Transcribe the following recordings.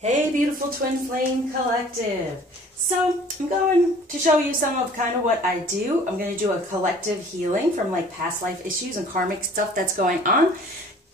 Hey beautiful Twin Flame Collective. So I'm going to show you some of kind of what I do. I'm going to do a collective healing from like past life issues and karmic stuff that's going on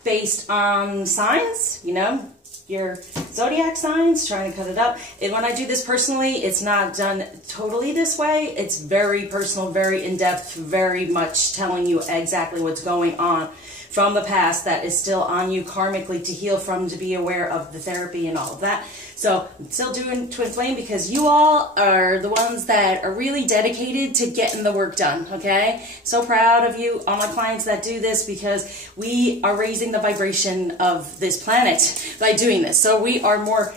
based on signs, you know, your zodiac signs, trying to cut it up. And when I do this personally, it's not done totally this way. It's very personal, very in-depth, very much telling you exactly what's going on from the past that is still on you karmically to heal from, to be aware of the therapy and all of that. So I'm still doing Twin Flame because you all are the ones that are really dedicated to getting the work done, okay? So proud of you, all my clients that do this, because we are raising the vibration of this planet by doing this. So we are more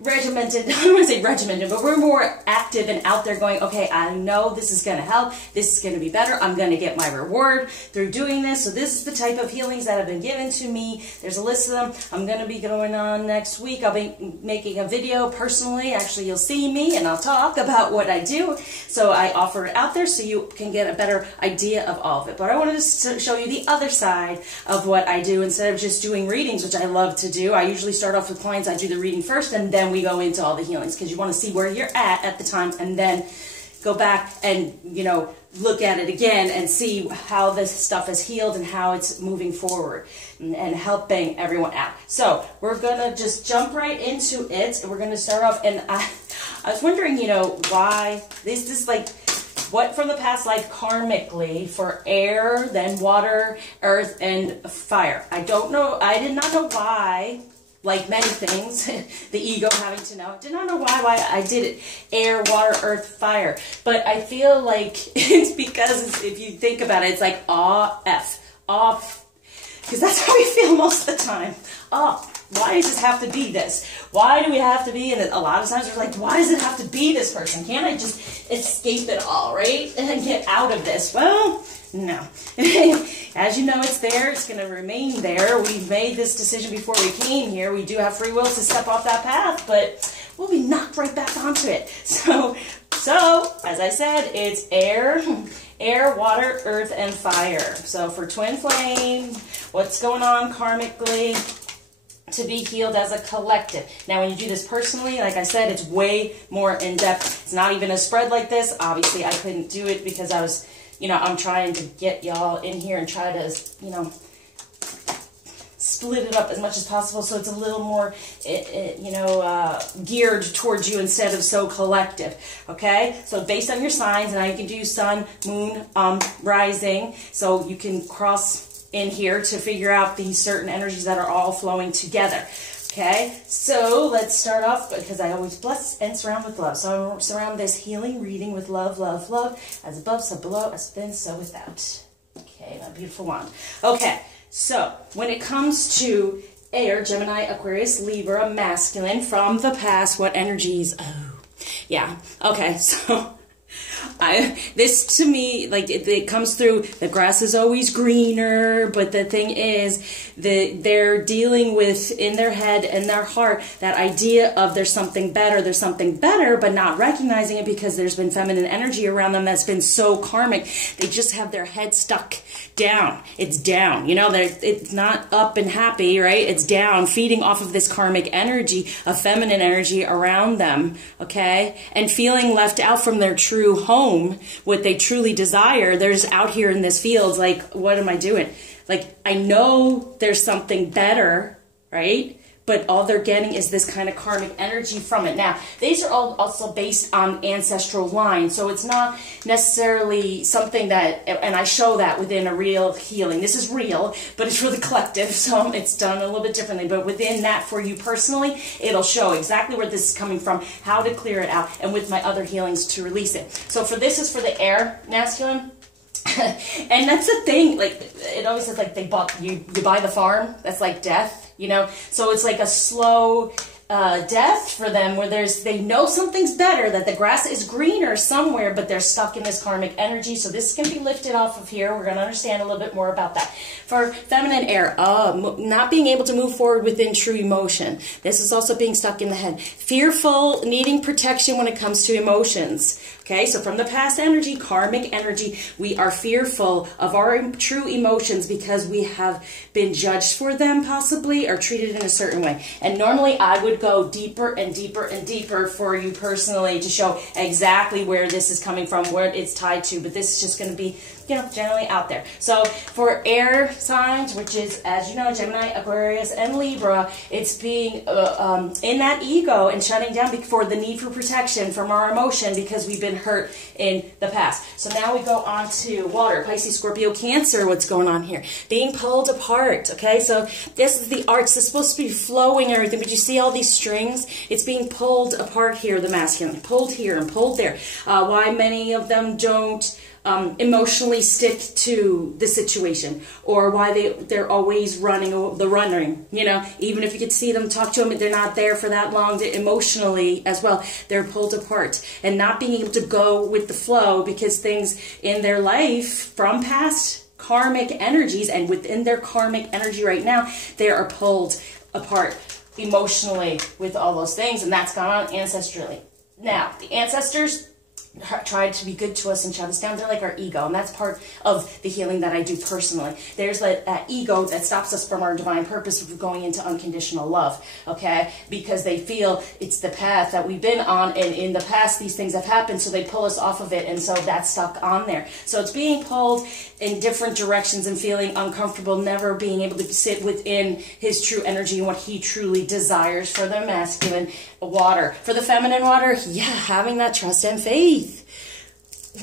regimented, I don't want to say regimented, but we're more active and out there going, okay, I know this is going to help, this is going to be better, I'm going to get my reward through doing this. So this is the type of healings that have been given to me. There's a list of them. I'm going to be going on next week. I'll be making a video personally. Actually, you'll see me and I'll talk about what I do. So I offer it out there so you can get a better idea of all of it. But I wanted to show you the other side of what I do instead of just doing readings, which I love to do. I usually start off with clients. I do the reading first and then we go into all the healings because you want to see where you're at the time and then go back and, you know, look at it again and see how this stuff is healed and how it's moving forward and helping everyone out. So we're going to just jump right into it. We're going to start off, and I was wondering, you know, why this is like what from the past life karmically for air, then water, earth, and fire. I don't know. I did not know why. Like many things, the ego having to know. I did not know why I did it. Air, water, earth, fire. But I feel like it's because if you think about it, it's like off. Because that's how we feel most of the time. Oh, why does this have to be this? Why do we have to be? And a lot of times we're like, why does it have to be this person? Can't I just escape it all, right? And get out of this? Well, no. As you know, it's there. It's going to remain there. We've made this decision before we came here. We do have free will to step off that path, but we'll be knocked right back onto it. So as I said, it's air, water, earth, and fire. So for Twin Flame, what's going on karmically to be healed as a collective. Now, when you do this personally, like I said, it's way more in-depth. It's not even a spread like this. Obviously, I couldn't do it because I was, you know, I'm trying to get y'all in here and try to, you know, split it up as much as possible so it's a little more, you know, geared towards you instead of so collective, okay? So based on your signs, now you can do sun, moon, rising, so you can cross in here to figure out these certain energies that are all flowing together. Okay, so let's start off because I always bless and surround with love. So I surround this healing reading with love, love, love. As above, so below, as within, so without. Okay, my beautiful wand. Okay, so when it comes to air, Gemini, Aquarius, Libra, masculine, from the past, what energies? Oh, yeah. Okay, so this to me, like it comes through, the grass is always greener, but the thing is that they're dealing with in their head and their heart that idea of there's something better, but not recognizing it because there's been feminine energy around them that's been so karmic. They just have their head stuck down. It's down, you know, it's not up and happy, right? It's down, feeding off of this karmic energy, a feminine energy around them, okay? And feeling left out from their true home, what they truly desire. There's out here in this field, like, what am I doing? Like, I know there's something better, right? But all they're getting is this kind of karmic energy from it. Now, these are all also based on ancestral lines, so it's not necessarily something that, and I show that within a real healing. This is real, but it's for the collective, so it's done a little bit differently. But within that, for you personally, it'll show exactly where this is coming from, how to clear it out, and with my other healings to release it. So for this is for the air masculine. And that's the thing, like, it always says, like, you buy the farm, that's like death, you know, so it's like a slow death for them where they know something's better, that the grass is greener somewhere, but they're stuck in this karmic energy. So this can be lifted off of here. We're going to understand a little bit more about that. For feminine air, not being able to move forward within true emotion. This is also being stuck in the head. Fearful, needing protection when it comes to emotions. Okay, so from the past energy, karmic energy, we are fearful of our true emotions because we have been judged for them possibly or treated in a certain way. And normally I would go deeper and deeper and deeper for you personally to show exactly where this is coming from, where it's tied to, but this is just going to be, you know, generally out there. So for air signs, which is, as you know, Gemini, Aquarius, and Libra, it's being in that ego and shutting down for the need for protection from our emotion because we've been hurt in the past. So now we go on to water, Pisces, Scorpio, Cancer. What's going on here? Being pulled apart. Okay, so this is the arts. It's supposed to be flowing and everything, but you see all these strings? It's being pulled apart here, the masculine. Pulled here and pulled there. Why many of them don't emotionally stick to the situation, or why they're always running, you know, even if you could see them, talk to them, they're not there for that long emotionally as well. They're pulled apart and not being able to go with the flow because things in their life from past karmic energies and within their karmic energy right now, they are pulled apart emotionally with all those things, and that's gone on ancestrally. Now, the ancestors tried to be good to us and shut us down. They're like our ego, and that's part of the healing that I do personally. There's that ego that stops us from our divine purpose of going into unconditional love, okay? Because they feel it's the path that we've been on, and in the past these things have happened, so they pull us off of it, and so that's stuck on there. So it's being pulled in different directions and feeling uncomfortable, never being able to sit within his true energy and what he truly desires for the masculine. Water. For the feminine water, yeah, having that trust and faith.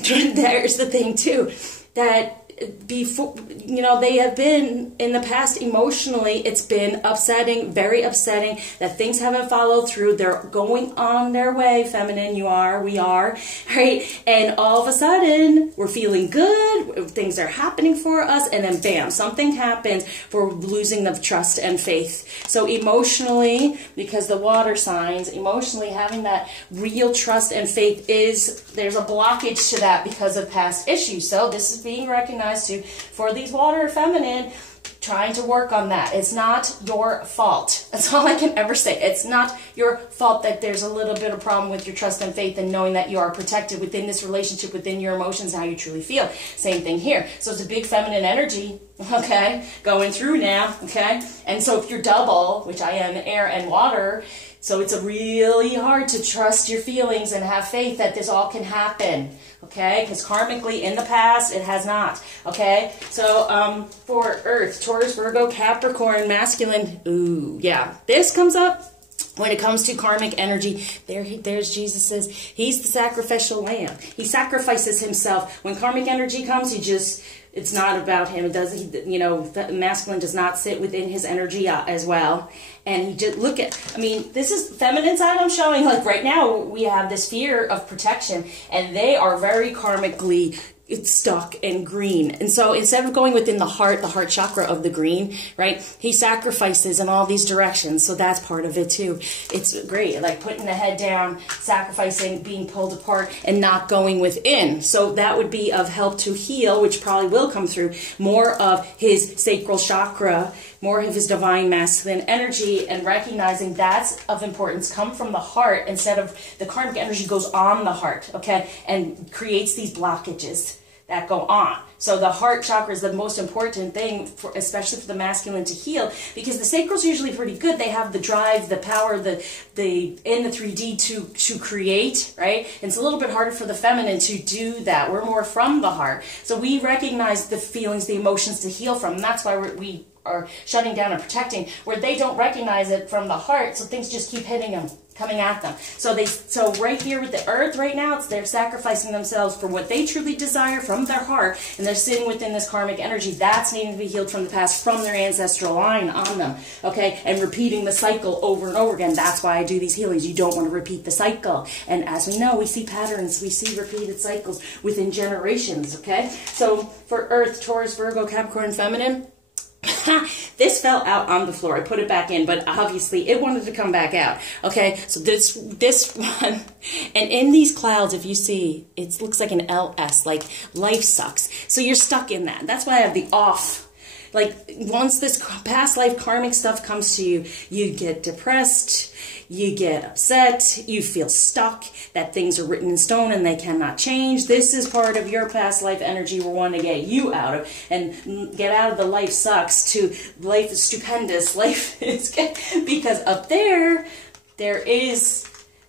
There's the thing too, that before, you know, they have been in the past emotionally, it's been upsetting, very upsetting that things haven't followed through. They're going on their way, feminine, we are, right? And all of a sudden we're feeling good, things are happening for us, and then bam, something happens for losing the trust and faith. So emotionally, because the water signs, emotionally having that real trust and faith there's a blockage to that because of past issues. So this is being recognized to for these water feminine, trying to work on that. It's not your fault. That's all I can ever say. It's not your fault that there's a little bit of problem with your trust and faith and knowing that you are protected within this relationship, within your emotions, how you truly feel. Same thing here. So it's a big feminine energy, okay, going through now, okay? And so if you're double, which I am air and water, so it's really hard to trust your feelings and have faith that this all can happen, okay? Because karmically, in the past, it has not, okay? So for Earth, Taurus, Virgo, Capricorn, masculine, ooh, yeah. This comes up when it comes to karmic energy. There's Jesus says, he's the sacrificial lamb. He sacrifices himself. When karmic energy comes, it's not about him. It doesn't, you know, the masculine does not sit within his energy as well. And you just look at, I mean, this is feminine side I'm showing. Like right now, we have this fear of protection, and they are very karmically stuck and green. And so instead of going within the heart chakra of the green, right, he sacrifices in all these directions. So that's part of it too. It's great, like putting the head down, sacrificing, being pulled apart, and not going within. So that would be of help to heal, which probably will come through more of his sacral chakra, more of his divine masculine energy, and recognizing that's of importance, come from the heart instead of the karmic energy goes on the heart, okay, and creates these blockages that go on. So the heart chakra is the most important thing, especially for the masculine to heal, because the sacral's usually pretty good. They have the drive, the power, in the 3D to create, right? And it's a little bit harder for the feminine to do that. We're more from the heart. So we recognize the feelings, the emotions to heal from, and that's why we are shutting down and protecting, where they don't recognize it from the heart, so things just keep hitting them, coming at them. So right here with the Earth right now, they're sacrificing themselves for what they truly desire from their heart, and they're sitting within this karmic energy that's needing to be healed from the past, from their ancestral line on them, okay, and repeating the cycle over and over again. That's why I do these healings. You don't want to repeat the cycle, and as we know, we see patterns, we see repeated cycles within generations, okay? So for Earth, Taurus, Virgo, Capricorn, feminine, this fell out on the floor. I put it back in, but obviously it wanted to come back out. Okay, so this one, and in these clouds, if you see, it looks like an LS, like life sucks. So you're stuck in that. That's why I have the off. like once this past life karmic stuff comes to you, you get depressed, you get upset, you feel stuck, that things are written in stone and they cannot change. This is part of your past life energy we're wanting to get you out of, and get out of the life sucks to life is stupendous, life is good. Because up there is,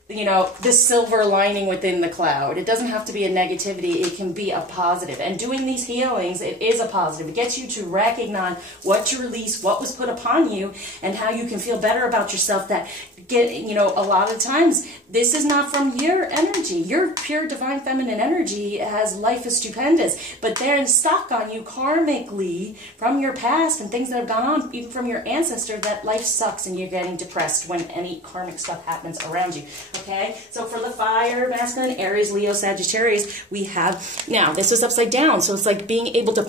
you know, this silver lining within the cloud. It doesn't have to be a negativity, it can be a positive. And doing these healings, it is a positive. It gets you to recognize what to release, what was put upon you, and how you can feel better about yourself. That you know, a lot of times, this is not from your energy. Your pure divine feminine energy has life is stupendous, but they're stuck on you karmically from your past and things that have gone on, even from your ancestor, that life sucks and you're getting depressed when any karmic stuff happens around you. Okay, so for the fire, masculine, Aries, Leo, Sagittarius, we have, now this is upside down, so it's like being able to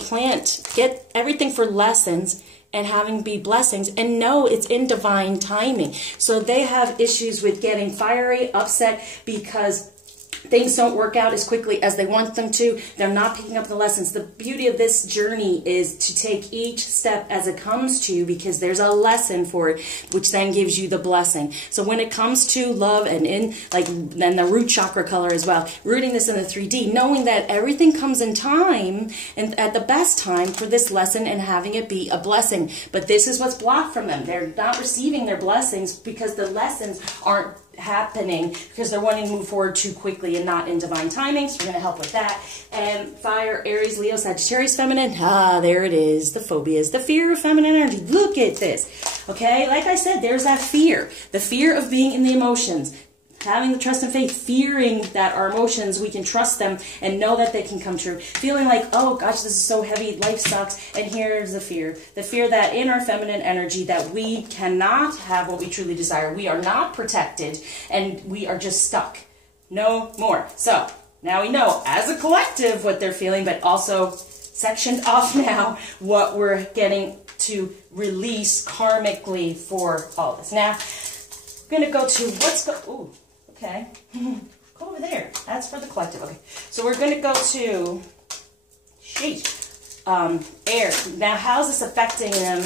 get everything for lessons and having be blessings, and know it's in divine timing. So they have issues with getting fiery, upset, because things don't work out as quickly as they want them to. They're not picking up the lessons. The beauty of this journey is to take each step as it comes to you, because there's a lesson for it, which then gives you the blessing. So when it comes to love, and in like then the root chakra color as well, rooting this in the 3D, knowing that everything comes in time and at the best time for this lesson, and having it be a blessing. But this is what's blocked from them. They're not receiving their blessings because the lessons aren't happening, because they're wanting to move forward too quickly and not in divine timing. So we're going to help with that. And fire, Aries, Leo, Sagittarius, feminine. Ah, there it is. The phobias, the fear of feminine energy. Look at this. Okay, like I said, there's that fear. The fear of being in the emotions. Having the trust and faith, fearing that our emotions, we can trust them and know that they can come true. Feeling like, oh gosh, this is so heavy, life sucks. And here's the fear that in our feminine energy, that we cannot have what we truly desire. We are not protected, and we are just stuck. No more. So now we know as a collective what they're feeling, but also sectioned off now what we're getting to release karmically for all this. Now, I'm going to go to ooh, okay. Go over there. That's for the collective. Okay. So we're going to go to air. Now, how's this affecting them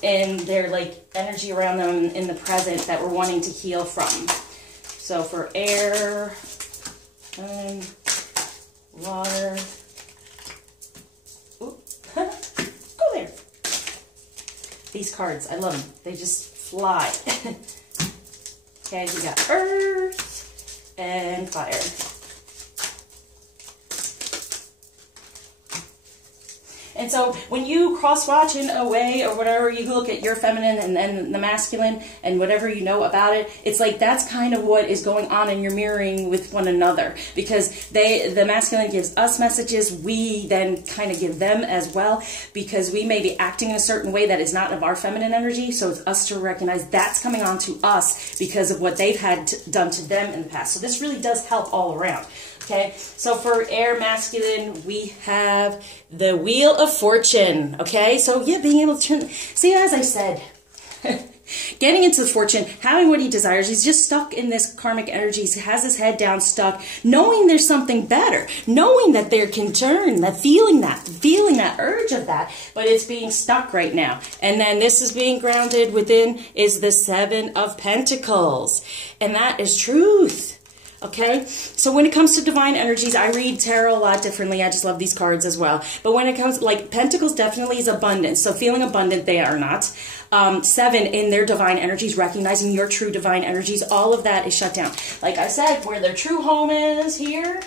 in their like energy around them in the present that we're wanting to heal from? So for air, water. Ooh. Go there. These cards, I love them. They just fly. Okay, we got earth and fire. And so when you cross-watch in a way or whatever, you look at your feminine and then the masculine and whatever you know about it, it's like that's kind of what is going on, and you're mirroring with one another, because the masculine gives us messages, we then kind of give them as well, because we may be acting in a certain way that is not of our feminine energy. So it's us to recognize that's coming on to us because of what they've had done to them in the past. So this really does help all around. Okay, so for air masculine, we have the Wheel of Fortune. Okay, so yeah, being able to turn, see, as I said, getting into the fortune, having what he desires, he's just stuck in this karmic energy. He has his head down, stuck, knowing there's something better, knowing that there can turn, feeling that urge of that, but it's being stuck right now. And then this is being grounded within is the Seven of Pentacles, and that is truth. Okay, so when it comes to divine energies, I read tarot a lot differently. I just love these cards as well. But when it comes, like, Pentacles definitely is abundance. So feeling abundant, they are not. Seven in their divine energies, recognizing your true divine energies, all of that is shut down. Like I said, where their true home is here,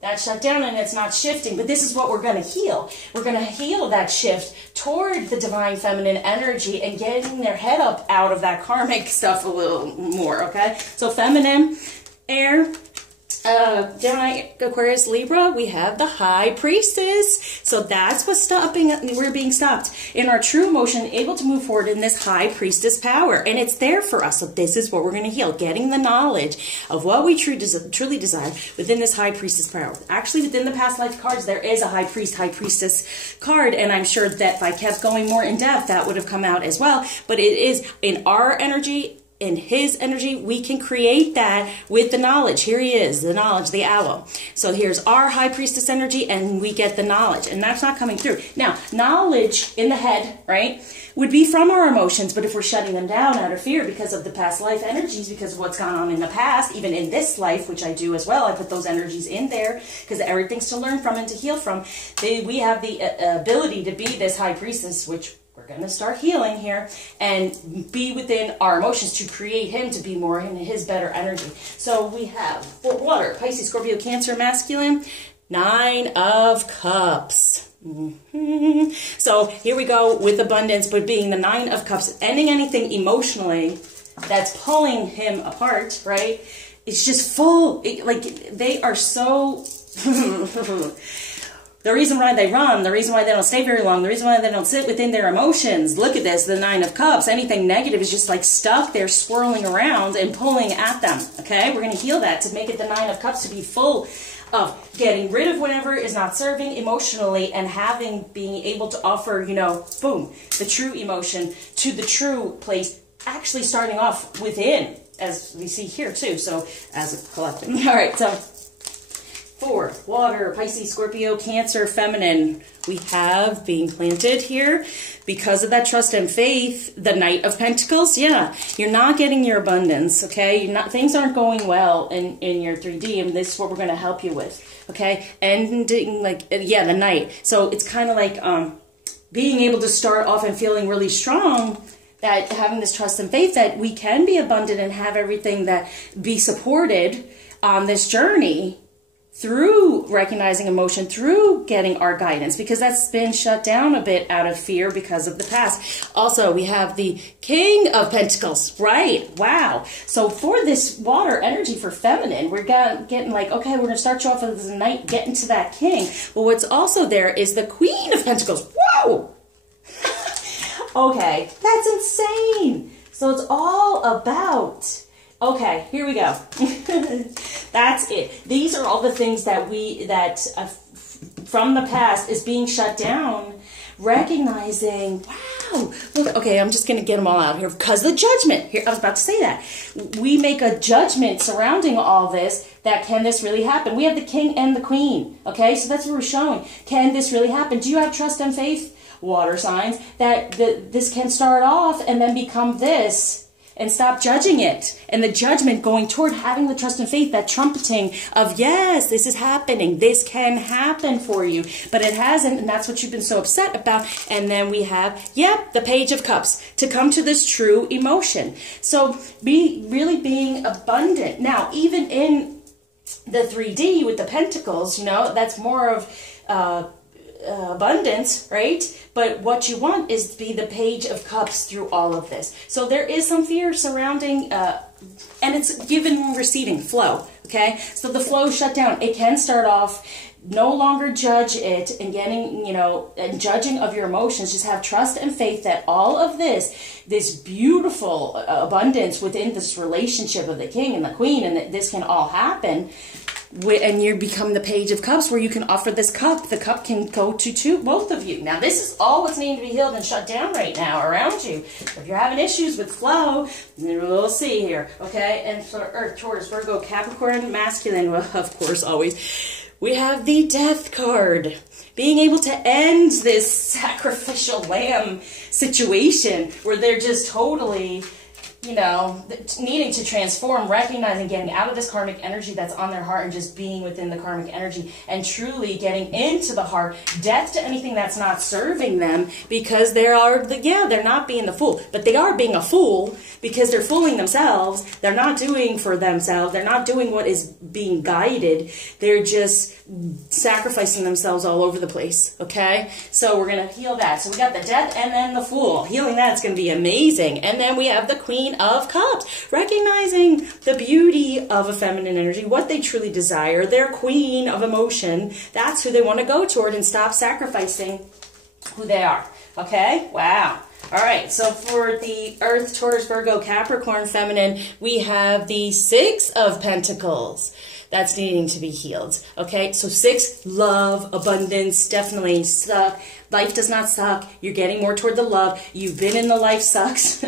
that's shut down and it's not shifting. But this is what we're going to heal. We're going to heal that shift toward the divine feminine energy and getting their head up out of that karmic stuff a little more, okay? So feminine, air, Gemini, Aquarius, Libra, we have the High Priestess. So that's what's stopping, we're being stopped in our true emotion, able to move forward in this High Priestess power. And it's there for us. So this is what we're going to heal, getting the knowledge of what we truly desire within this High Priestess power. Actually, within the past life cards, there is a High Priest, High Priestess card. And I'm sure that if I kept going more in depth, that would have come out as well. But it is in our energy, in his energy, we can create that with the knowledge. Here he is, the knowledge, the owl. So here's our high priestess energy, and we get the knowledge, and that's not coming through. Now, knowledge in the head, right, would be from our emotions, but if we're shutting them down out of fear because of the past life energies, because of what's gone on in the past, even in this life, which I do as well, I put those energies in there because everything's to learn from and to heal from. We have the ability to be this high priestess, which we're going to start healing here, and be within our emotions to create him to be more in his better energy. So we have for water, Pisces, Scorpio, Cancer, masculine, 9 of Cups. So here we go with abundance, but being the 9 of Cups, ending anything emotionally that's pulling him apart, right? It's just full, like they are so... The reason why they run, the reason why they don't stay very long, the reason why they don't sit within their emotions. Look at this, the 9 of Cups. Anything negative is just like stuck there swirling around and pulling at them, okay? We're going to heal that to make it the 9 of Cups, to be full of getting rid of whatever is not serving emotionally and being able to offer, you know, boom, the true emotion to the true place, actually starting off within, as we see here too, so as a collective. All right, so... for water, Pisces, Scorpio, Cancer, feminine, we have being planted here because of that trust and faith. The Knight of Pentacles, yeah, you're not getting your abundance, okay? Things aren't going well in your 3D, and this is what we're going to help you with, okay? Ending, like, yeah, the Knight. So it's kind of like being able to start off and feeling really strong, that having this trust and faith that we can be abundant and have everything that be supported on this journey, through recognizing emotion, through getting our guidance, because that's been shut down a bit out of fear because of the past. Also, we have the King of Pentacles, right? Wow. So for this water energy for feminine, we're getting like, okay, we're going to start you off as a knight, getting to that king. But what's also there is the Queen of Pentacles. Whoa! Okay, that's insane. So it's all about... Okay, here we go. That's it. These are all the things that from the past is being shut down. Recognizing, wow, look, okay, I'm just going to get them all out here because the judgment. Here, I was about to say that. We make a judgment surrounding all this, that can this really happen? We have the King and the Queen, okay? So that's what we're showing. Can this really happen? Do you have trust and faith, water signs, that this can start off and then become this? And stop judging it. And the judgment going toward having the trust and faith, that trumpeting of, yes, this is happening. This can happen for you. But it hasn't, and that's what you've been so upset about. And then we have, yep, the Page of Cups, to come to this true emotion. So really being abundant. Now, even in the 3D with the Pentacles, you know, that's more of... abundance, right? But what you want is to be the Page of Cups through all of this. So there is some fear surrounding, and it's giving and receiving flow, okay? So the flow shut down. It can start off, no longer judge it and getting, you know, and judging of your emotions. Just have trust and faith that all of this beautiful abundance within this relationship of the King and the Queen, and that this can all happen. And you become the Page of Cups, where you can offer this cup. The cup can go to both of you. Now, this is all what's needing to be healed and shut down right now around you. If you're having issues with flow, we'll see here, okay? And for Earth, Taurus, Virgo, Capricorn, masculine, well, of course, always, we have the Death card. Being able to end this sacrificial lamb situation where they're just totally... you know, needing to transform, recognizing, getting out of this karmic energy that's on their heart and just being within the karmic energy and truly getting into the heart, death to anything that's not serving them, because they're not being the fool, but they are being a fool because they're fooling themselves. They're not doing for themselves. They're not doing what is being guided. They're just sacrificing themselves all over the place, okay? So we're going to heal that. So we got the Death and then the Fool. Healing that's going to be amazing. And then we have the Queen of Cups, recognizing the beauty of a feminine energy, what they truly desire, their queen of emotion. That's who they want to go toward and stop sacrificing who they are. Okay? Wow. All right, so for the Earth, Taurus, Virgo, Capricorn, feminine, we have the Six of Pentacles. That's needing to be healed. Okay, so 6, love, abundance, definitely suck. Life does not suck. You're getting more toward the love. You've been in the life sucks.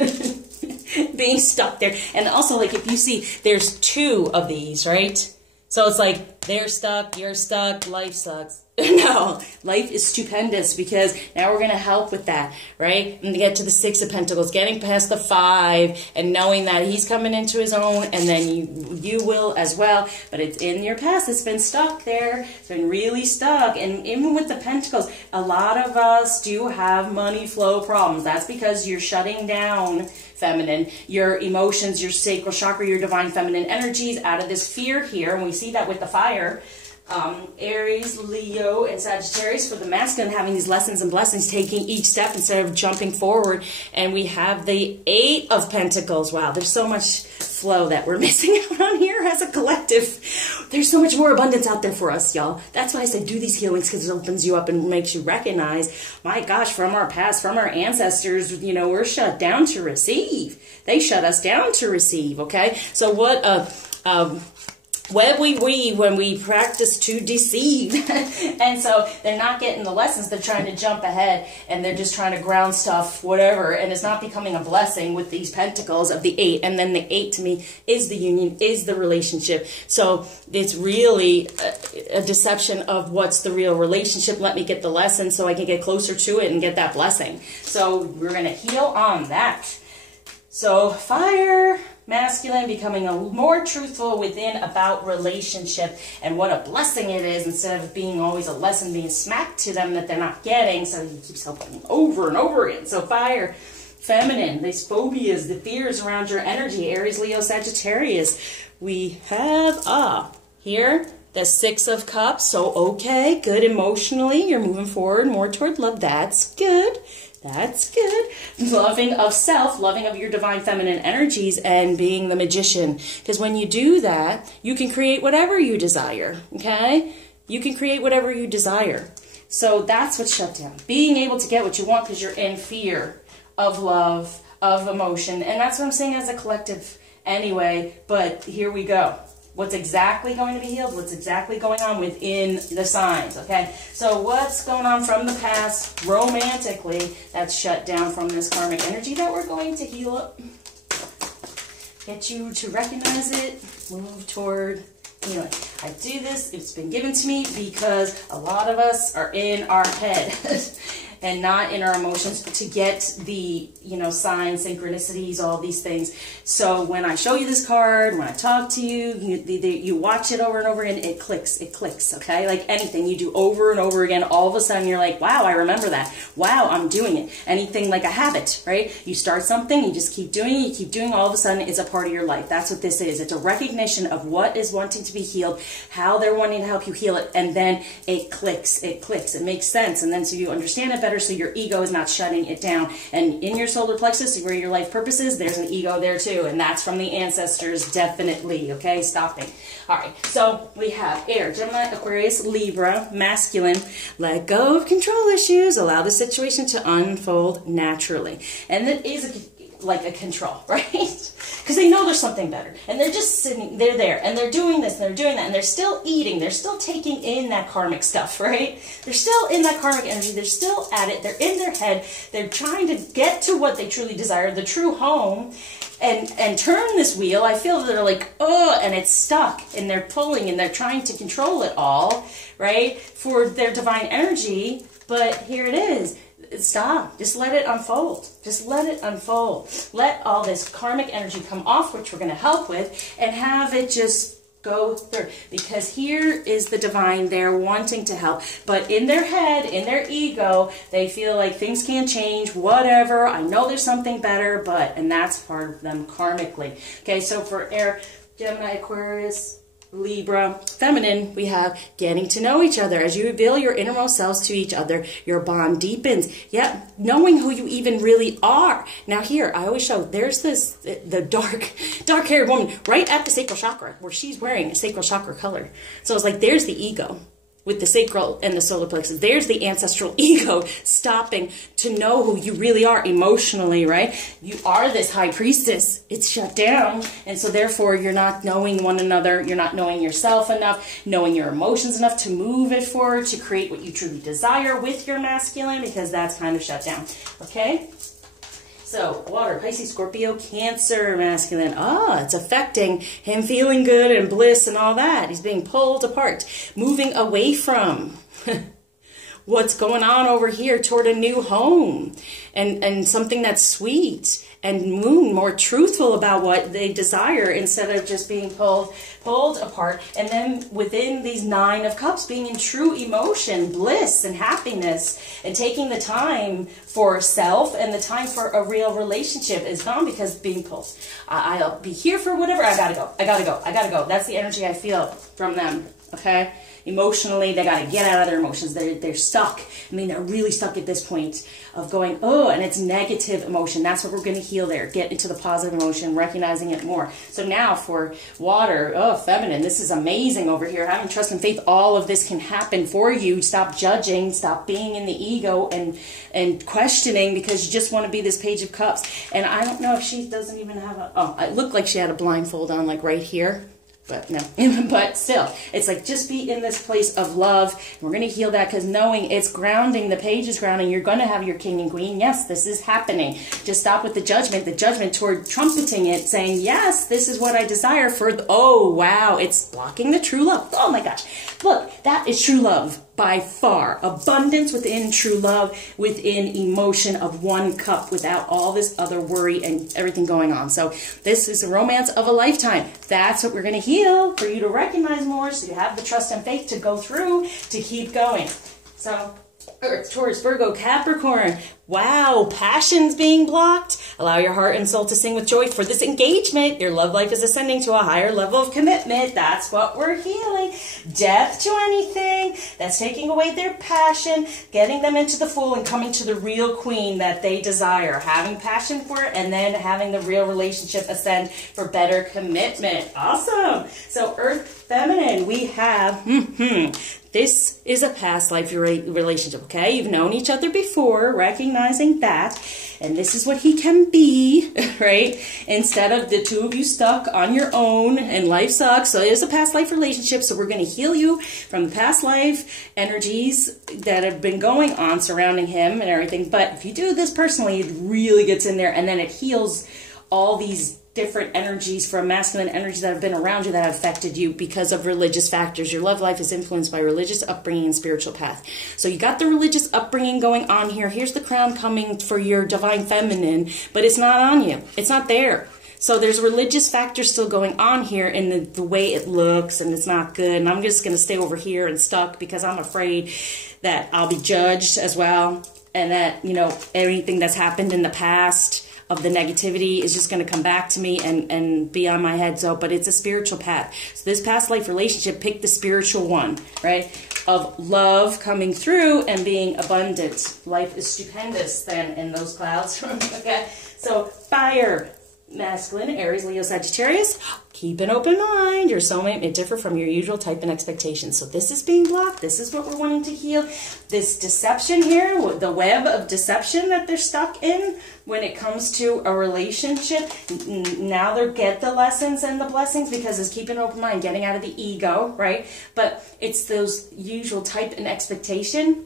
being stuck there. And also, like, if you see, there's two of these, right? So it's like, they're stuck, you're stuck, life sucks. No, life is stupendous, because now we're going to help with that, right? And to get to the Six of Pentacles, getting past the Five, and knowing that he's coming into his own, and then you will as well. But it's in your past. It's been stuck there. It's been really stuck. And even with the Pentacles, a lot of us do have money flow problems. That's because you're shutting down, feminine, your emotions, your sacral chakra, your divine feminine energies out of this fear here. And we see that with the fire. Aries, Leo, and Sagittarius for the masculine, having these lessons and blessings, taking each step instead of jumping forward. And we have the Eight of Pentacles. Wow, there's so much flow that we're missing out on here as a collective. There's so much more abundance out there for us, y'all. That's why I said do these healings, because it opens you up and makes you recognize, my gosh, from our past, from our ancestors, you know, we're shut down to receive. They shut us down to receive, okay? So what when we practice to deceive. And so they're not getting the lessons. They're trying to jump ahead, and they're just trying to ground stuff, whatever, and it's not becoming a blessing with these pentacles of the Eight. And then the Eight to me is the union, is the relationship. So it's really a deception of what's the real relationship. Let me get the lesson so I can get closer to it and get that blessing. So we're going to heal on that. So fire, masculine, becoming more truthful within about relationship and what a blessing it is, instead of being always a lesson being smacked to them that they're not getting. So he keeps helping them over and over again. So fire, feminine, these phobias, the fears around your energy, Aries, Leo, Sagittarius. We have here the Six of Cups. So okay, good emotionally, you're moving forward more toward love. That's good. That's good. Loving of self, loving of your divine feminine energies, and being the magician. Because when you do that, you can create whatever you desire, okay? You can create whatever you desire. So that's what's shut down. Being able to get what you want because you're in fear of love, of emotion. And that's what I'm saying as a collective anyway. But here we go. What's exactly going to be healed? What's exactly going on within the signs, okay? So what's going on from the past romantically that's shut down from this karmic energy that we're going to heal up? Get you to recognize it, move toward healing. I do this, it's been given to me because a lot of us are in our head and not in our emotions to get the, you know, signs, synchronicities, all these things. So when I show you this card, when I talk to you, you watch it over and over again, it clicks, okay? Like anything you do over and over again, all of a sudden you're like, wow, I remember that. Wow, I'm doing it. Anything like a habit, right? You start something, you just keep doing it, you keep doing it, all of a sudden it's a part of your life. That's what this is. It's a recognition of what is wanting to be healed, how they're wanting to help you heal it, and then it clicks, it makes sense, and then so you understand it better, so your ego is not shutting it down. And in your solar plexus, where your life purpose is, there's an ego there too, and that's from the ancestors, definitely, okay? Stopping. All right, so we have Air, Gemini, Aquarius, Libra, masculine. Let go of control issues. Allow the situation to unfold naturally. And it is like a control, right? Because they know there's something better. And they're just sitting, they're there, and they're doing this, and they're doing that, and they're still eating, they're still taking in that karmic stuff, right? They're still in that karmic energy, they're still at it, they're in their head, they're trying to get to what they truly desire, the true home, and turn this wheel. I feel that they're like, oh, and it's stuck, and they're pulling, and they're trying to control it all, right, for their divine energy, but here it is. Stop. Just let it unfold. Just let it unfold. Let all this karmic energy come off, which we're going to help with, and have it just go through. Because here is the divine. They're wanting to help. But in their head, in their ego, they feel like things can't change, whatever. I know there's something better, but, and that's part of them karmically. Okay, so for Air, Gemini, Aquarius, Libra, feminine, we have getting to know each other. As you reveal your innermost selves to each other, your bond deepens. Yep, knowing who you even really are. Now here, I always show, there's this, the dark-haired woman right at the sacral chakra, where she's wearing a sacral chakra color. So it's like, there's the ego with the sacral and the solar plexus. There's the ancestral ego stopping to know who you really are emotionally, right? You are this high priestess. It's shut down. And so therefore you're not knowing one another. You're not knowing yourself enough, knowing your emotions enough to move it forward, to create what you truly desire with your masculine, because that's kind of shut down. Okay? So, water, Pisces, Scorpio, Cancer, masculine. It's affecting him feeling good and bliss and all that. He's being pulled apart, moving away from what's going on over here toward a new home and something that's sweet. And Moon, more truthful about what they desire instead of just being pulled apart. And then within these 9 of Cups, being in true emotion, bliss, and happiness, and taking the time for self and the time for a real relationship is gone because being pulled. I'll be here for whatever. I gotta go. I gotta go. I gotta go. That's the energy I feel from them. Okay? Emotionally, they got to get out of their emotions. They're stuck. I mean, they're really stuck at this point of going, and it's negative emotion. That's what we're going to heal there. Get into the positive emotion, recognizing it more. So now for water, feminine, this is amazing over here. Having trust and faith, all of this can happen for you. Stop judging, stop being in the ego and questioning because you just want to be this Page of Cups. And I don't know if she doesn't even have it looked like she had a blindfold on, like right here. But no, but still, it's like just be in this place of love. We're going to heal that because knowing it's grounding, the Page is grounding. You're going to have your king and queen. Yes, this is happening. Just stop with the judgment toward trumpeting it, saying, yes, this is what I desire for, wow, it's blocking the true love. Oh my gosh. Look, that is true love by far. Abundance within true love, within emotion of 1 cup without all this other worry and everything going on. So this is the romance of a lifetime. That's what we're going to heal for you to recognize more so you have the trust and faith to go through, to keep going. So Earth, Taurus, Virgo, Capricorn. Wow, passion's being blocked. Allow your heart and soul to sing with joy for this engagement. Your love life is ascending to a higher level of commitment. That's what we're healing. Death to anything that's taking away their passion, getting them into the Fool and coming to the real queen that they desire. Having passion for it and then having the real relationship ascend for better commitment. Awesome. So Earth, feminine, we have, this is a past life relationship, okay? You've known each other before, recognizing that, and this is what he can be, right? Instead of the 2 of you stuck on your own and life sucks. So it is a past life relationship, so we're going to heal you from the past life energies that have been going on surrounding him and everything. But if you do this personally, it really gets in there, and then it heals all these different energies from masculine energies that have been around you that have affected you because of religious factors. Your love life is influenced by religious upbringing and spiritual path. So you got the religious upbringing going on here. Here's the crown coming for your divine feminine, but it's not on you. It's not there. So there's religious factors still going on here in the way it looks, and it's not good. And I'm just going to stay over here and stuck because I'm afraid that I'll be judged as well, and that, everything that's happened in the past of the negativity is just going to come back to me and be on my head. So, but it's a spiritual path. So this past life relationship, pick the spiritual one, right? Of love coming through and being abundant. Life is stupendous then in those clouds. Okay. So fire, masculine, Aries, Leo, Sagittarius. Keep an open mind. Your soulmate may differ from your usual type and expectations. So this is being blocked. This is what we're wanting to heal. This deception here, the web of deception that they're stuck in when it comes to a relationship. Now they get the lessons and the blessings because it's keeping an open mind, getting out of the ego, right? But it's those usual type and expectation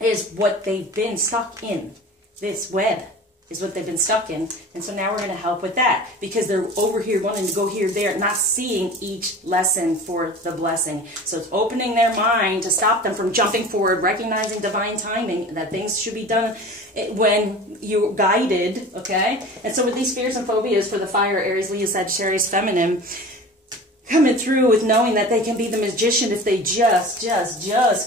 is what they've been stuck in. This web is what they've been stuck in. And so now we're going to help with that because they're over here wanting to go here, there, not seeing each lesson for the blessing. So it's opening their mind to stop them from jumping forward, recognizing divine timing, that things should be done when you're guided, okay? And so with these fears and phobias for the fire, Aries, Leo, Sagittarius, feminine, coming through with knowing that they can be the magician if they just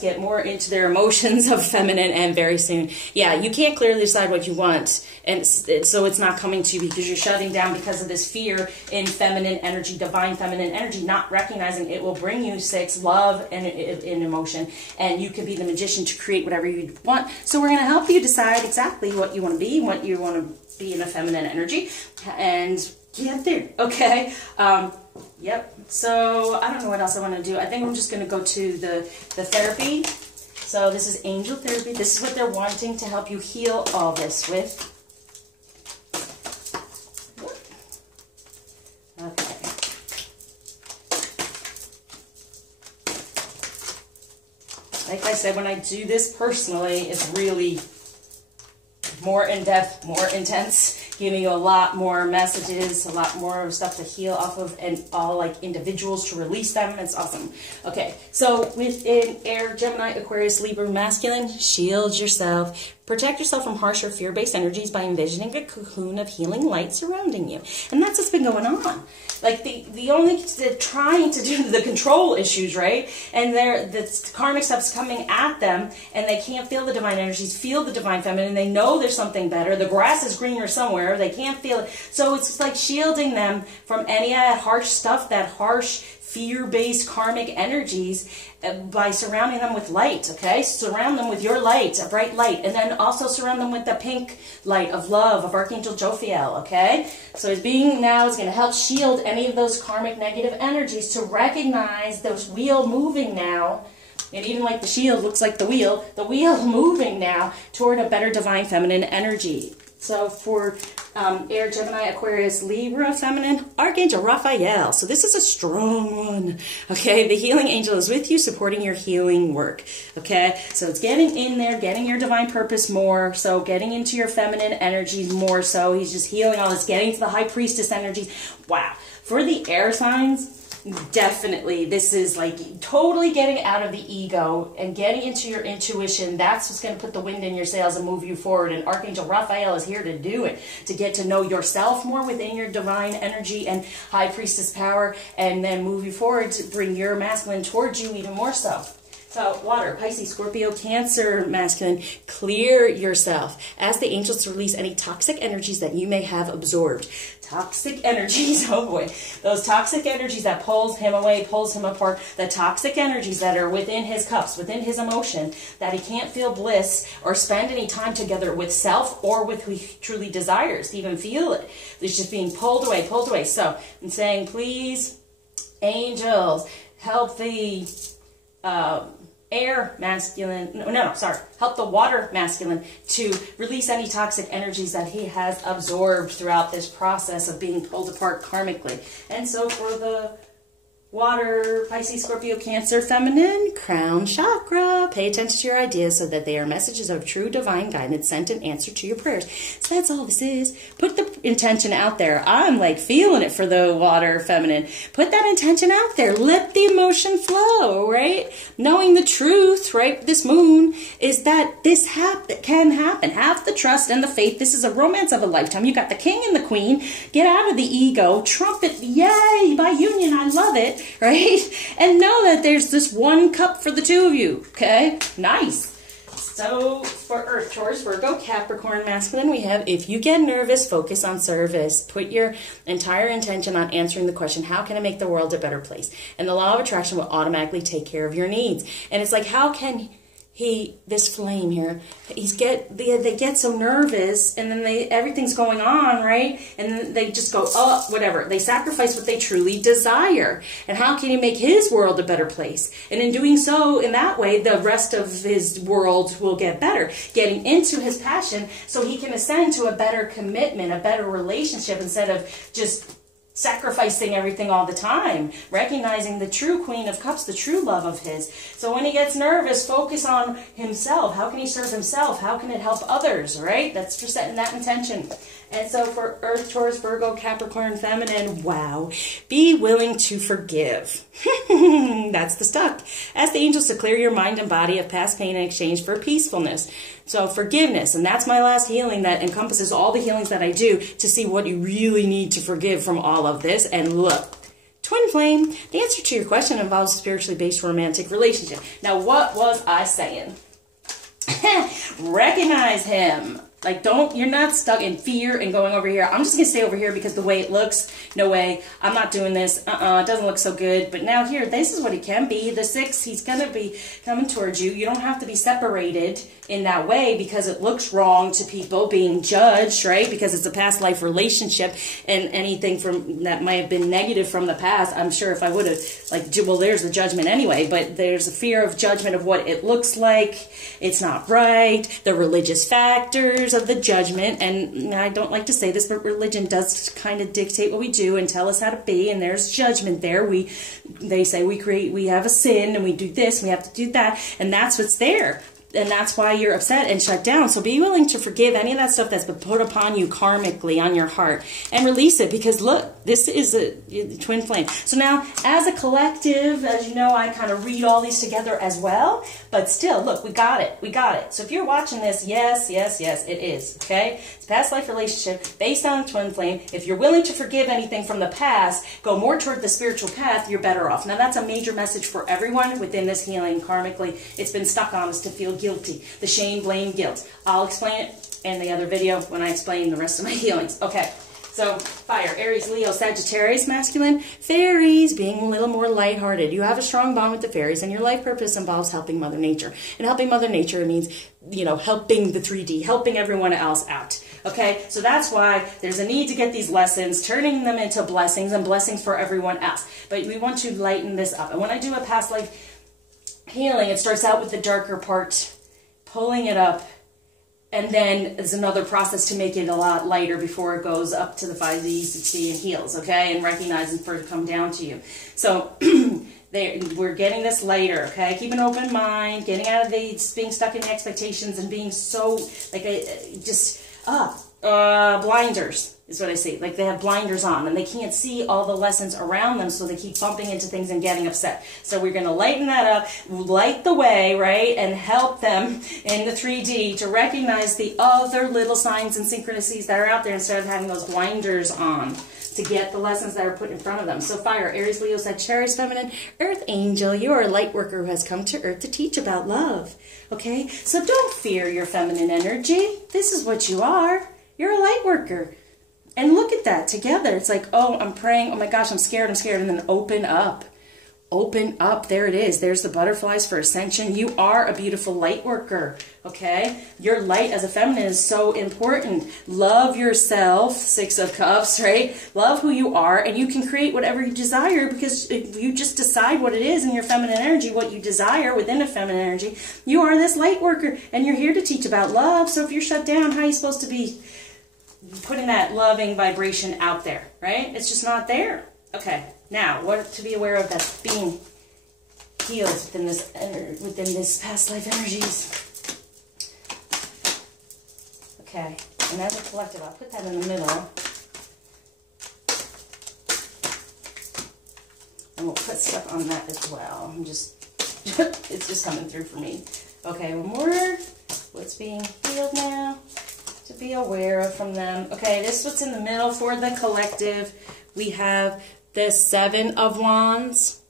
get more into their emotions of feminine, and very soon. Yeah, you can't clearly decide what you want, and so it's not coming to you because you're shutting down because of this fear in feminine energy, divine feminine energy, not recognizing it will bring you love and in emotion, and you can be the magician to create whatever you want. So we're going to help you decide exactly what you want to be, what you want to be in a feminine energy, and get there, okay? Yep. So I don't know what else I want to do. I think I'm just going to go to the therapy. So this is angel therapy. This is what they're wanting to help you heal all this with. Okay. Like I said, when I do this personally, it's really more in-depth, more intense, giving you a lot more messages, a lot more stuff to heal off of, and all like individuals to release them. It's awesome. Okay, so within Air, Gemini, Aquarius, Libra, masculine, shield yourself. Protect yourself from harsh or fear-based energies by envisioning a cocoon of healing light surrounding you. And that's what's been going on. Like they're trying to do the control issues, right? And the karmic stuff's coming at them, and they can't feel the divine energies, feel the divine feminine. They know there's something better. The grass is greener somewhere. They can't feel it. So it's like shielding them from any of that harsh stuff, that harsh fear-based karmic energies, by surrounding them with light, okay? Surround them with your light, a bright light, and then also surround them with the pink light of love, of Archangel Jophiel, okay? So his being now is going to help shield any of those karmic negative energies, to recognize those wheel moving now, and even like the shield looks like the wheel moving now toward a better divine feminine energy. So for Air, Gemini, Aquarius, Libra, feminine, Archangel Raphael. So this is a strong one. Okay, the healing angel is with you, supporting your healing work. Okay, so it's getting in there, getting your divine purpose more. So getting into your feminine energies more. So he's just healing all this, getting to the high priestess energies. Wow. For the air signs, definitely this is like totally getting out of the ego and getting into your intuition. That's what's going to put the wind in your sails and move you forward. And Archangel Raphael is here to do it, to get to know yourself more within your divine energy and high priestess power, and then move you forward to bring your masculine towards you even more so. So, water, Pisces, Scorpio, Cancer, masculine, clear yourself. Ask the angels to release any toxic energies that you may have absorbed. Toxic energies, oh boy. Those toxic energies that pulls him away, pulls him apart. The toxic energies that are within his cups, within his emotion, that he can't feel bliss or spend any time together with self or with who he truly desires to even feel it. It's just being pulled away, pulled away. So, I'm saying, please, angels, help the air masculine, help the water masculine to release any toxic energies that he has absorbed throughout this process of being pulled apart karmically. And so for the water, Pisces, Scorpio, Cancer, feminine, crown chakra. Pay attention to your ideas so that they are messages of true divine guidance sent in answer to your prayers. So that's all this is. Put the intention out there. I'm like feeling it for the water, feminine. Put that intention out there. Let the emotion flow, right? Knowing the truth, right? This moon is that this can happen. Have the trust and the faith. This is a romance of a lifetime. You got the king and the queen. Get out of the ego. Trumpet, yay, by union. I love it. Right? And know that there's this one cup for the two of you. Okay? Nice. So for Earth, Taurus, Virgo, Capricorn, masculine, we have, if you get nervous, focus on service. Put your entire intention on answering the question, how can I make the world a better place? And the law of attraction will automatically take care of your needs. And it's like, how can this flame here, they get so nervous, and then everything's going on, right? And then they just go, oh, whatever. They sacrifice what they truly desire. And how can he make his world a better place? And in doing so, in that way, the rest of his world will get better. Getting into his passion so he can ascend to a better commitment, a better relationship, instead of just sacrificing everything all the time, recognizing the true Queen of Cups, the true love of his. So when he gets nervous, focus on himself. How can he serve himself? How can it help others, right? That's for setting that intention. And so for Earth, Taurus, Virgo, Capricorn, feminine, wow. Be willing to forgive. That's the stuck. Ask the angels to clear your mind and body of past pain in exchange for peacefulness. So forgiveness, and that's my last healing that encompasses all the healings that I do to see what you really need to forgive from all of this. And look, Twin Flame, the answer to your question involves a spiritually based romantic relationship. Now, what was I saying? Recognize him. Like, you're not stuck in fear and going over here. I'm just going to stay over here because the way it looks, no way. I'm not doing this. It doesn't look so good. But now here, this is what he can be. The 6, he's going to be coming towards you. You don't have to be separated in that way because it looks wrong to people being judged, right? Because it's a past life relationship, and anything from that might have been negative from the past, I'm sure if I would have, well, there's the judgment anyway, but there's a fear of judgment of what it looks like. It's not right. The religious factors of the judgment, and I don't like to say this, but religion does kind of dictate what we do and tell us how to be, and there's judgment there. They say we have a sin, and we do this, and we have to do that, and that's what's there. and that's why you're upset and shut down. So be willing to forgive any of that stuff that's been put upon you karmically on your heart and release it, because look, this is a twin flame. So now as a collective, as you know, I kind of read all these together as well, but still, look, we got it. We got it. So if you're watching this, yes, yes, yes, it is, okay? It's a past life relationship based on twin flame. If you're willing to forgive anything from the past, go more toward the spiritual path, you're better off. Now that's a major message for everyone within this healing karmically. It's been stuck on us to feel guilty. The shame, blame, guilt. I'll explain it in the other video when I explain the rest of my healings. Okay. So, fire, Aries, Leo, Sagittarius, masculine, fairies, being a little more lighthearted. You have a strong bond with the fairies, and your life purpose involves helping Mother Nature. And helping Mother Nature means, you know, helping the 3D, helping everyone else out. Okay, so that's why there's a need to get these lessons, turning them into blessings and blessings for everyone else. But we want to lighten this up. And when I do a past life healing, it starts out with the darker part, pulling it up, and then there's another process to make it a lot lighter before it goes up to the 5D, 6D, and heals, okay? And recognizing for it to come down to you. So we're getting this lighter, okay? Keep an open mind, getting out of these, being stuck in the expectations and being so, like, blinders is what I say. Like they have blinders on and they can't see all the lessons around them, so they keep bumping into things and getting upset. So we're going to lighten that up, light the way, right, and help them in the 3D to recognize the other little signs and synchronicities that are out there instead of having those blinders on to get the lessons that are put in front of them. So fire, Aries, Leo, Sagittarius, feminine, earth angel, you are a light worker who has come to earth to teach about love. Okay, so don't fear your feminine energy. This is what you are. You're a light worker. And look at that together. It's like, oh, I'm praying. Oh my gosh, I'm scared. And then open up. Open up. There it is. There's the butterflies for ascension. You are a beautiful light worker. Okay? Your light as a feminine is so important. Love yourself. 6 of Cups, right? Love who you are, and you can create whatever you desire, because if you just decide what it is in your feminine energy, what you desire within a feminine energy, you are this light worker, and you're here to teach about love. So if you're shut down, how are you supposed to be putting that loving vibration out there, right? It's just not there. Okay, now what to be aware of that's being healed within this past life energies. Okay, and as a collective, I'll put that in the middle, and we'll put stuff on that as well. I'm just it's just coming through for me. Okay, one more. What's being healed now? To be aware of from them. Okay, this is what's in the middle for the collective. We have the 7 of Wands.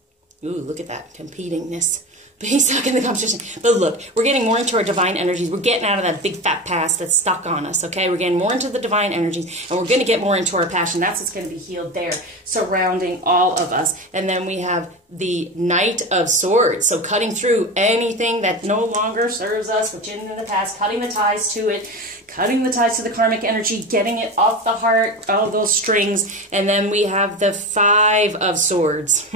Ooh, look at that competingness. Being stuck in the competition. But look, we're getting more into our divine energies. We're getting out of that big fat past that's stuck on us, okay? We're getting more into the divine energies, and we're going to get more into our passion. That's what's going to be healed there, surrounding all of us. And then we have the Knight of Swords. So cutting through anything that no longer serves us, which is in the past, cutting the ties to it, cutting the ties to the karmic energy, getting it off the heart, all those strings. And then we have the 5 of Swords.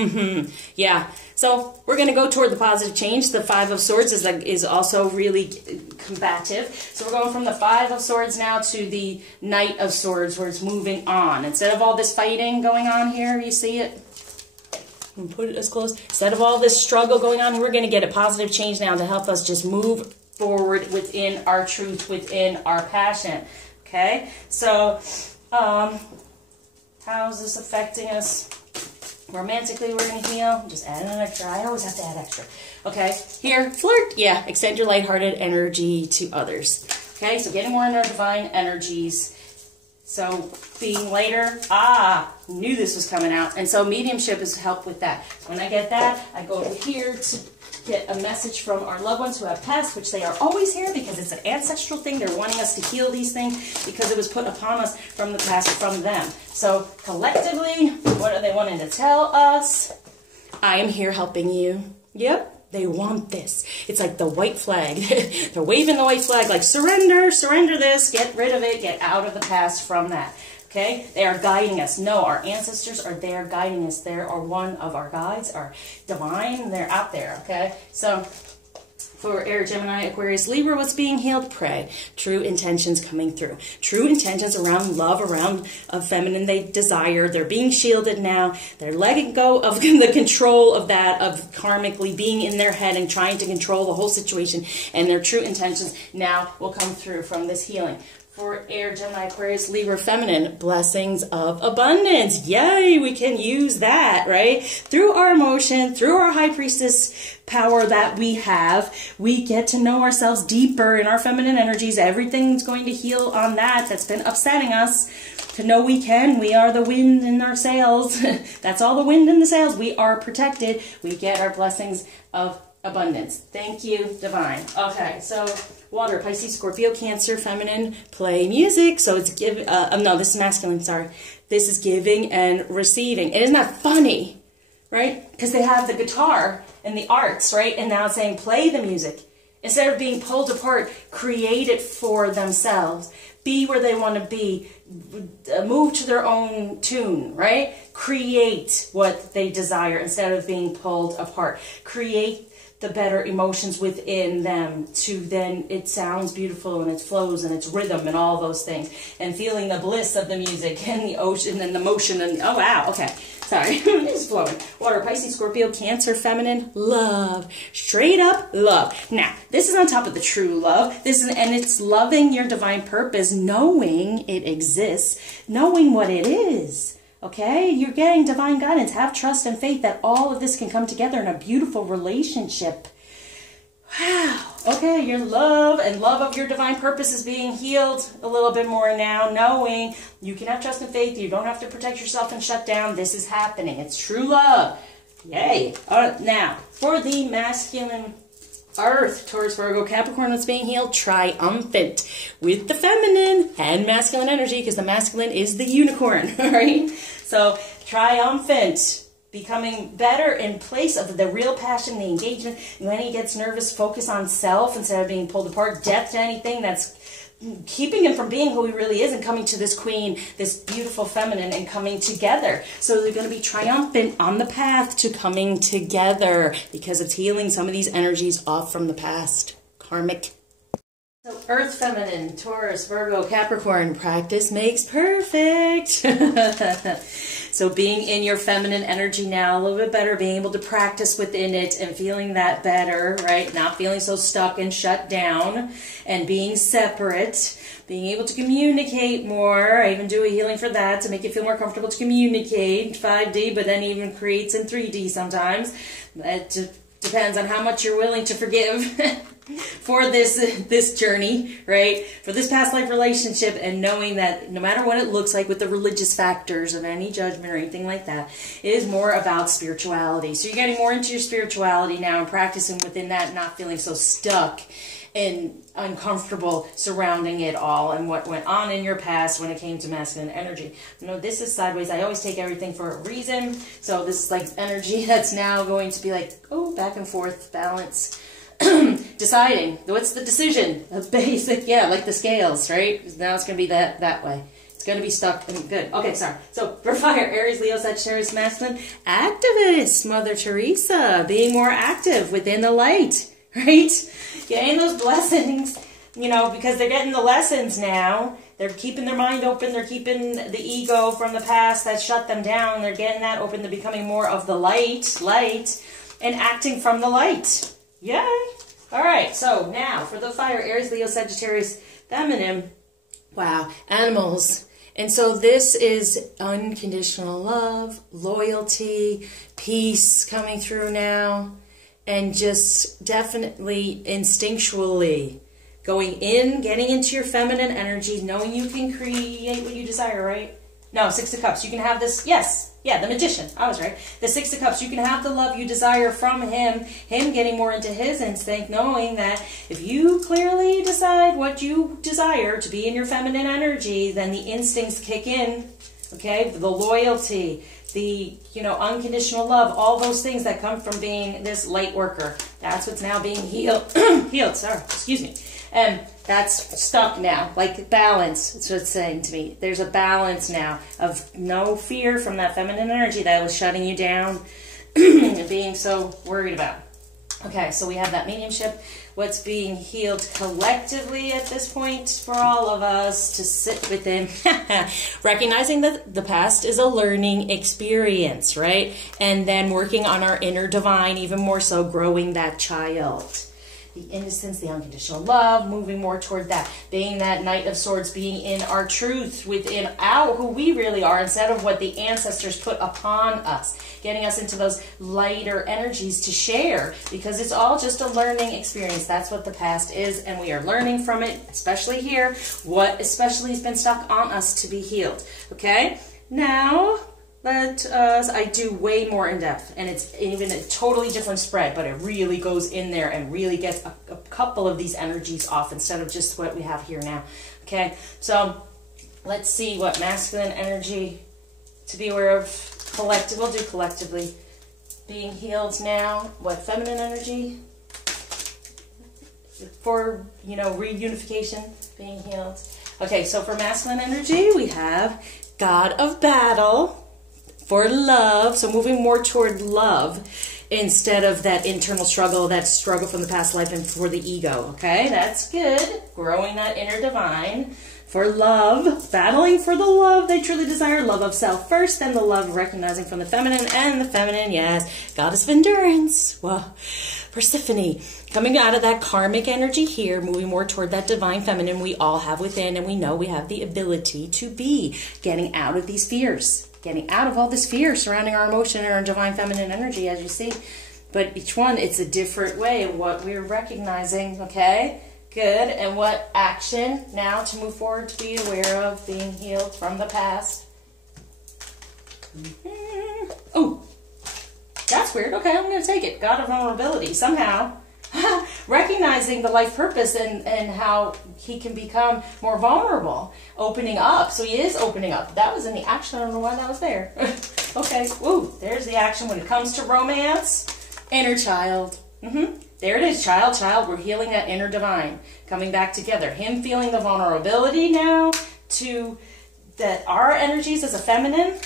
Yeah. So we're going to go toward the positive change. The 5 of Swords is also really combative. So we're going from the 5 of Swords now to the Knight of Swords, where it's moving on. Instead of all this fighting going on here, you see it? I'm gonna put it as close. Instead of all this struggle going on, we're going to get a positive change now to help us just move forward within our truth, within our passion. Okay? So, how is this affecting us? Romantically, we're going to heal. Just add an extra. I always have to add extra. Okay, here, flirt. Yeah, extend your lighthearted energy to others. Okay, so getting more in our divine energies. So being lighter. Knew this was coming out. And so mediumship is help with that. When I get that, I go over here to get a message from our loved ones who have passed, which they are always here because it's an ancestral thing. They're wanting us to heal these things because it was put upon us from the past, from them. So collectively, what are they wanting to tell us? I am here helping you. Yep, they want this. It's like the white flag. They're waving the white flag like surrender, surrender this, get rid of it, get out of the past from that. Okay, they are guiding us. No, our ancestors are there guiding us. They are one of our guides, our divine. They're out there. Okay, so For Air, Gemini, Aquarius, Libra, what's being healed? Pray. True intentions coming through. True intentions around love, around a feminine they desire. They're being shielded now. They're letting go of the control of that, of karmically being in their head and trying to control the whole situation. And their true intentions now will come through from this healing. For Air, Gemini, Aquarius, Libra, Feminine, blessings of abundance. Yay, we can use that, right? Through our emotion, through our High Priestess power that we have, we get to know ourselves deeper in our feminine energies. Everything's going to heal on that that's been upsetting us. To know we can, we are the wind in our sails. That's all the wind in the sails. We are protected. We get our blessings of abundance. Thank you, Divine. Okay, so water, Pisces, Scorpio, Cancer, Feminine, play music. So it's giving, no, this is masculine, sorry. This is giving and receiving. And isn't that funny, right? Because they have the guitar and the arts, right? And now it's saying play the music. Instead of being pulled apart, create it for themselves. Be where they want to be. Move to their own tune, right? Create what they desire instead of being pulled apart. Create the better emotions within them to then it sounds beautiful and it flows and it's rhythm and all those things. And feeling the bliss of the music and the ocean and the motion and, oh wow, okay. Sorry, it's flowing. Water, Pisces, Scorpio, Cancer, Feminine, love. Straight up love. Now, this is on top of the true love. And it's loving your divine purpose, knowing it exists, knowing what it is. Okay? You're getting divine guidance. Have trust and faith that all of this can come together in a beautiful relationship. Wow. Okay, your love and love of your divine purpose is being healed a little bit more now, knowing you can have trust and faith. You don't have to protect yourself and shut down. This is happening. It's true love. Yay. All right, now, for the masculine Earth, Taurus, Virgo, Capricorn, that's being healed, triumphant with the feminine and masculine energy, because the masculine is the unicorn, right? So, triumphant. Becoming better in place of the real passion, the engagement. When he gets nervous, focus on self instead of being pulled apart. Death to anything that's keeping him from being who he really is and coming to this queen, this beautiful feminine, and coming together. So they're going to be triumphant on the path to coming together because it's healing some of these energies off from the past. Karmic. So Earth, Feminine, Taurus, Virgo, Capricorn, practice makes perfect. So being in your feminine energy now a little bit better, being able to practice within it and feeling that better, right? Not feeling so stuck and shut down and being separate, being able to communicate more. I even do a healing for that to make you feel more comfortable to communicate 5D, but then even creates in 3D sometimes. It just depends on how much you're willing to forgive. For this journey, right? For this past life relationship, and knowing that no matter what it looks like with the religious factors of any judgment or anything like that, it is more about spirituality. So you're getting more into your spirituality now and practicing within that, not feeling so stuck and uncomfortable surrounding it all and what went on in your past when it came to masculine energy. You know, this is sideways. I always take everything for a reason. So this is like energy that's now going to be like, oh, back and forth, balance. Deciding what's the decision, a basic, yeah, like the scales, right? Now it's going to be that way. It's going to be stuck and good. Okay, sorry. So for fire, Aries, Leo, Sagittarius, masculine, activists, Mother Teresa, being more active within the light, right? Getting those blessings, you know, because they're getting the lessons now. They're keeping their mind open. They're keeping the ego from the past that shut them down. They're getting that open. They're becoming more of the light, and acting from the light. Yay! All right, so now for the fire, Aries, Leo, Sagittarius, feminine. Wow, animals. And so this is unconditional love, loyalty, peace coming through now, and just definitely instinctually going in, getting into your feminine energy, knowing you can create what you desire, right? No, Six of Cups. You can have this, yes. Yeah, the Magician. I was right. The Six of Cups. You can have the love you desire from him getting more into his instinct, knowing that if you clearly decide what you desire to be in your feminine energy, then the instincts kick in, okay? The loyalty, the, you know, unconditional love, all those things that come from being this light worker. That's what's now being healed. Excuse me. And that's stuck now, like balance. That's what it's saying to me. There's a balance now of no fear from that feminine energy that was shutting you down and being so worried about. Okay, so we have that mediumship. What's being healed collectively at this point for all of us to sit within. Recognizing that the past is a learning experience, right? And then working on our inner divine, even more so, growing that child. The innocence, the unconditional love, moving more toward that, being that Knight of Swords, being in our truth, within our who we really are, instead of what the ancestors put upon us, getting us into those lighter energies to share, because it's all just a learning experience. That's what the past is, and we are learning from it, especially here, what especially has been stuck on us to be healed. Okay, now let us, I do way more in depth, and it's even a totally different spread, but it really goes in there and really gets a couple of these energies off instead of just what we have here now. Okay, so let's see what masculine energy to be aware of. Collective, we'll do collectively. Being healed now. What feminine energy for, you know, reunification, being healed. Okay, so for masculine energy, we have God of Battle. For love, so moving more toward love instead of that internal struggle, that struggle from the past life and for the ego. Okay, that's good. Growing that inner divine. For love, battling for the love they truly desire. Love of self first, then the love recognizing from the feminine. And the feminine, yes, goddess of endurance. Well, Persephone, coming out of that karmic energy here, moving more toward that divine feminine we all have within, and we know we have the ability to be getting out of these fears. Getting out of all this fear surrounding our emotion and our divine feminine energy, as you see. But each one, it's a different way of what we're recognizing, okay? Good. And what action now to move forward to be aware of being healed from the past? Oh, that's weird. Okay, I'm going to take it. God of vulnerability. Somehow, recognizing the life purpose and how he can become more vulnerable, opening up. So he is opening up. That was in the action. I don't know why that was there. Okay. Woo. There's the action when it comes to romance. Inner child. There it is. Child. We're healing that inner divine. Coming back together. Him feeling the vulnerability now to that our energies as a feminine.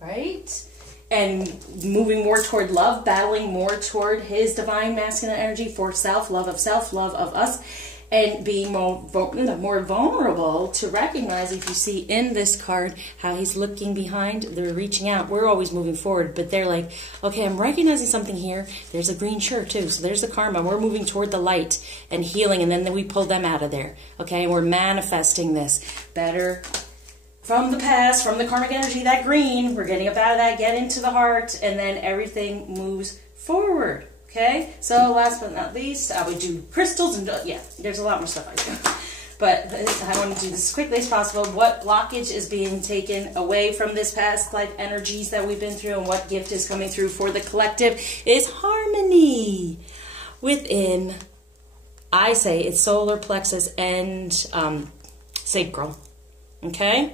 Right? And moving more toward love, battling more toward his divine masculine energy for self, love of us, and being more vulnerable to recognize, if you see in this card, how he's looking behind, they're reaching out. We're always moving forward, but they're like, okay, I'm recognizing something here. There's a green shirt too, so there's the karma. We're moving toward the light and healing, and then we pull them out of there. Okay, and we're manifesting this better. From the past, from the karmic energy, that green, we're getting up out of that, get into the heart, and then everything moves forward, okay? So last but not least, I would do crystals, and yeah, there's a lot more stuff I do. But I want to do this as quickly as possible. What blockage is being taken away from this past life energies that we've been through, and what gift is coming through for the collective is harmony within, I say, it's solar plexus and sacral, okay?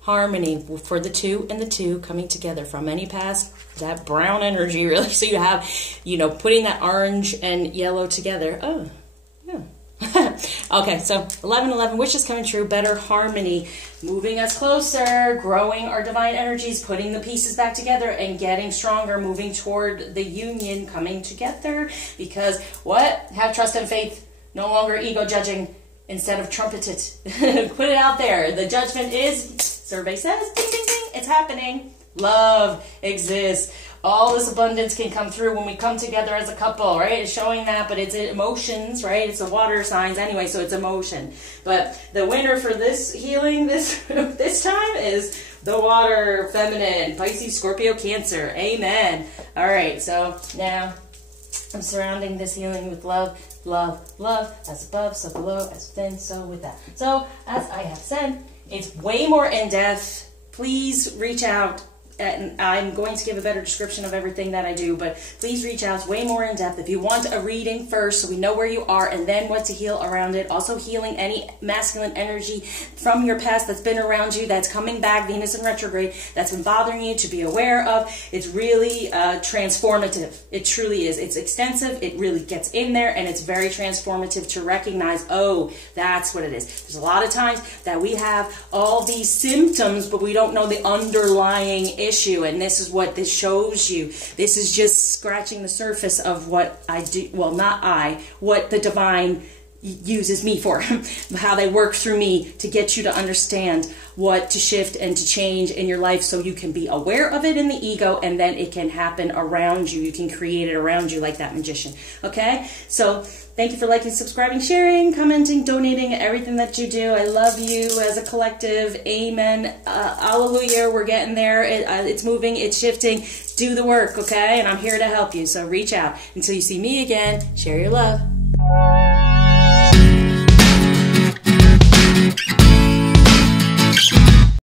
Harmony for the two and the two coming together from any past, that brown energy really. So you have, you know, putting that orange and yellow together. Oh, yeah. Okay, so 1111, which is coming true, better harmony, moving us closer, growing our divine energies, putting the pieces back together and getting stronger, moving toward the union, coming together. Because what? Have trust and faith, no longer ego judging instead of trumpet it. Put it out there. The judgment is, survey says, ding, ding, ding, it's happening. Love exists. All this abundance can come through when we come together as a couple, right? It's showing that, but it's emotions, right? It's the water signs anyway, so it's emotion. But the winner for this healing this time is the water, feminine, Pisces, Scorpio, Cancer. Amen. All right, so now I'm surrounding this healing with love, love, love, as above, so below, as within, so with that. So, as I have said, it's way more in-depth. Please reach out. And I'm going to give a better description of everything that I do, but please reach out. It's way more in depth. If you want a reading first, so we know where you are, and then what to heal around it. Also healing any masculine energy from your past that's been around you, that's coming back, Venus in retrograde, that's been bothering you, to be aware of. It's really transformative. It truly is. It's extensive. It really gets in there, and it's very transformative to recognize, oh, that's what it is. There's a lot of times that we have all these symptoms, but we don't know the underlying issue, and this is what this shows you. This is just scratching the surface of what I do. Well, not I, what the divine uses me for, how they work through me to get you to understand what to shift and to change in your life, so you can be aware of it in the ego, and then it can happen around you. You can create it around you like that magician. Okay, so thank you for liking, subscribing, sharing, commenting, donating, everything that you do. I love you as a collective. Amen. Hallelujah. We're getting there. It's moving. It's shifting. Do the work, okay? And I'm here to help you. So reach out. Until you see me again, share your love.